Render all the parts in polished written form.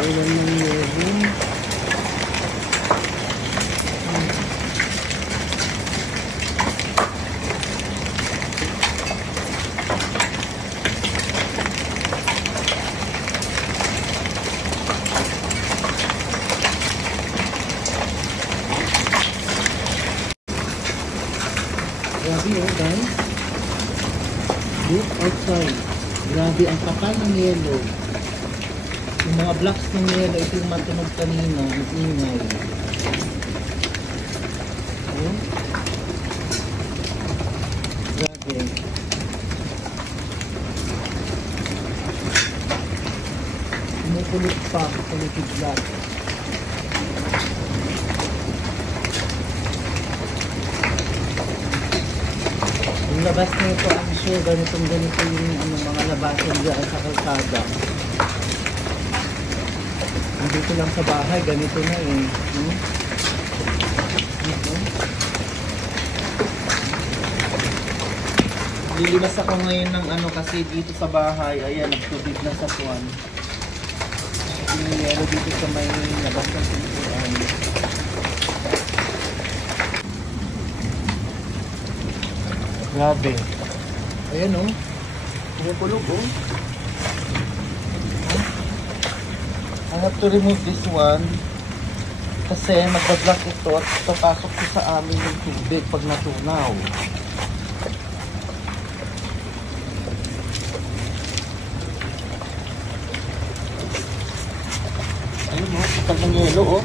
Ulan ng yelo. Grabe oh guys. Look outside. Grabe ang kapal ng yelo. Yung mga blocks ng yelo, ito yung matunog kanina. Ang ingay. Oh. Grabe. Kumukulot pa. Kulitig block. Yung labas nito, I'm sure ganito yung mga labasan dyan sa kalsada. Dito lang sa bahay, ganito na eh. Dito. Lilimas ako ngayon ng kasi dito sa bahay, ayan, nagtubig na sa tuwan. Yung yelo dito sa may labas ng pintuan. Grabe. Ayan oh. Pumukulog oh. I have to remove this one. Kasi magba-block ito at papasok ko sa amin yung tubig pag natunaw. Ayun oh. Kapag ng yelo oh.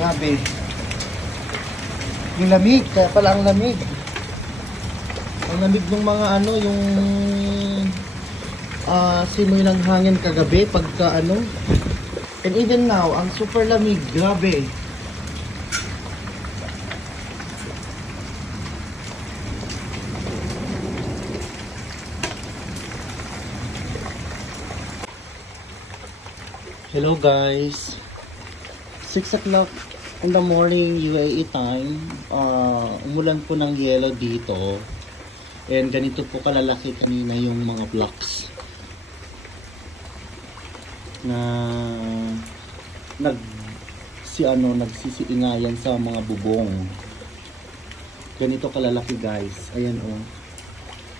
Grabe. Yung lamig, kaya pala ang lamig. Ang lamig ng mga yung simoy ng hangin kagabi pagka and even now, ang super lamig, grabe. Hello guys. 6 o'clock in the morning UAE time, umulan po ng yelo dito and ganito po kalalaki kanina yung mga blocks na nagsisiingayan sa mga bubong. Ganito kalalaki guys, ayan oh,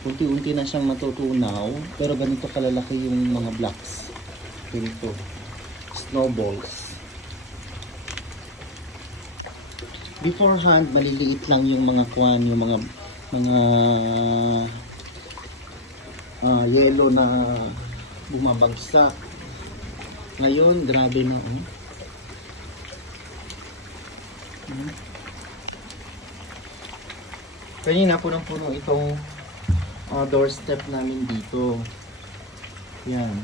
unti-unti na siyang matutunaw pero ganito kalalaki yung mga blocks, ganito, snowballs. Beforehand, maliliit lang yung mga kwan, yung mga yelo na bumabagsak. Ngayon, grabe na. Kanina punong-puno itong doorstep namin dito. Yan.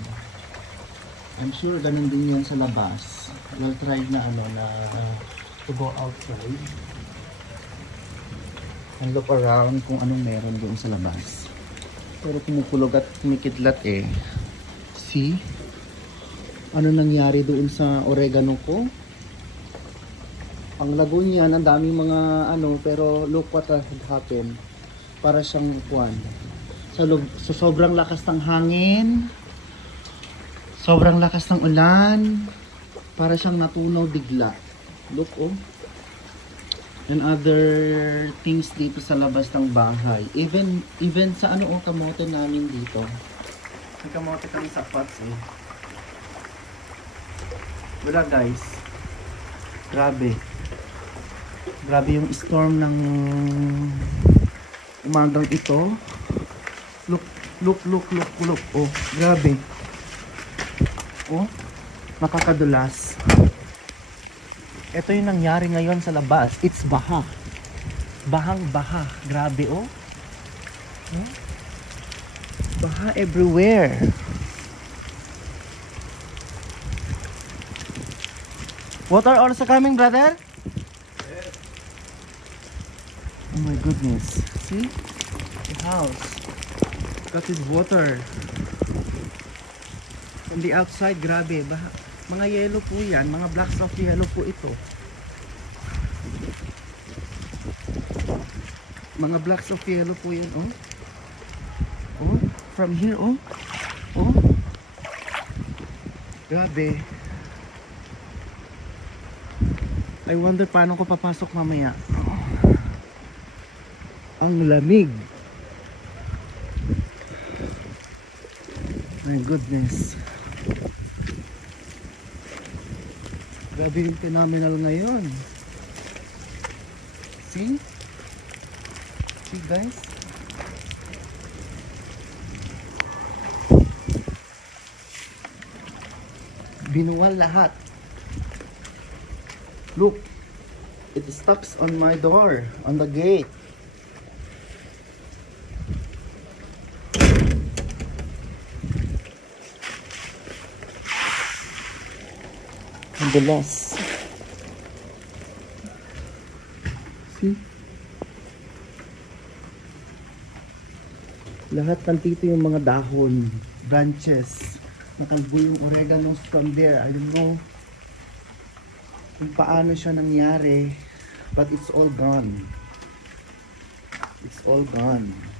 I'm sure ganun din yan sa labas. We'll try na to go outside and look around kung anong meron doon sa labas. Pero kumukulog at kumikidlat eh. See? Ano nangyari doon sa oregano ko? Ang lago niyan, ang daming mga pero look what had happened. Para siyang kwan. So sobrang lakas ng hangin. Sobrang lakas ng ulan. Para siyang natunaw bigla. Look oh. And other things dito sa labas ng bahay. Even sa kamote namin dito. May kamote kami sa pots eh. Wala guys. Grabe. Grabe yung storm ng umagang ito. Look. Oh, grabe. Oh, nakakadulas. Ito yung nangyari ngayon sa labas. It's baha. Bahang-baha. Grabe, oh. Baha everywhere. Water also coming, brother? Yes. Oh my goodness. See? The house. That is water. From the outside, grabe. Mga yellow po yan. Mga blocks of yellow po ito. Mga blocks of yellow po yan, oh. Oh, from here, oh. Oh. Grabe. I wonder paano ko papasok mamaya. Oh. Ang lamig. My goodness. Grabe yung phenomenal ngayon. See? See guys? Binuwal lahat. Look, it stops on my door, on the gate. And the loss. See? Lahat nandito yung mga dahon, branches. Nakalbo yung oregano from there. I don't know kung paano siya nangyari, but it's all gone. It's all gone.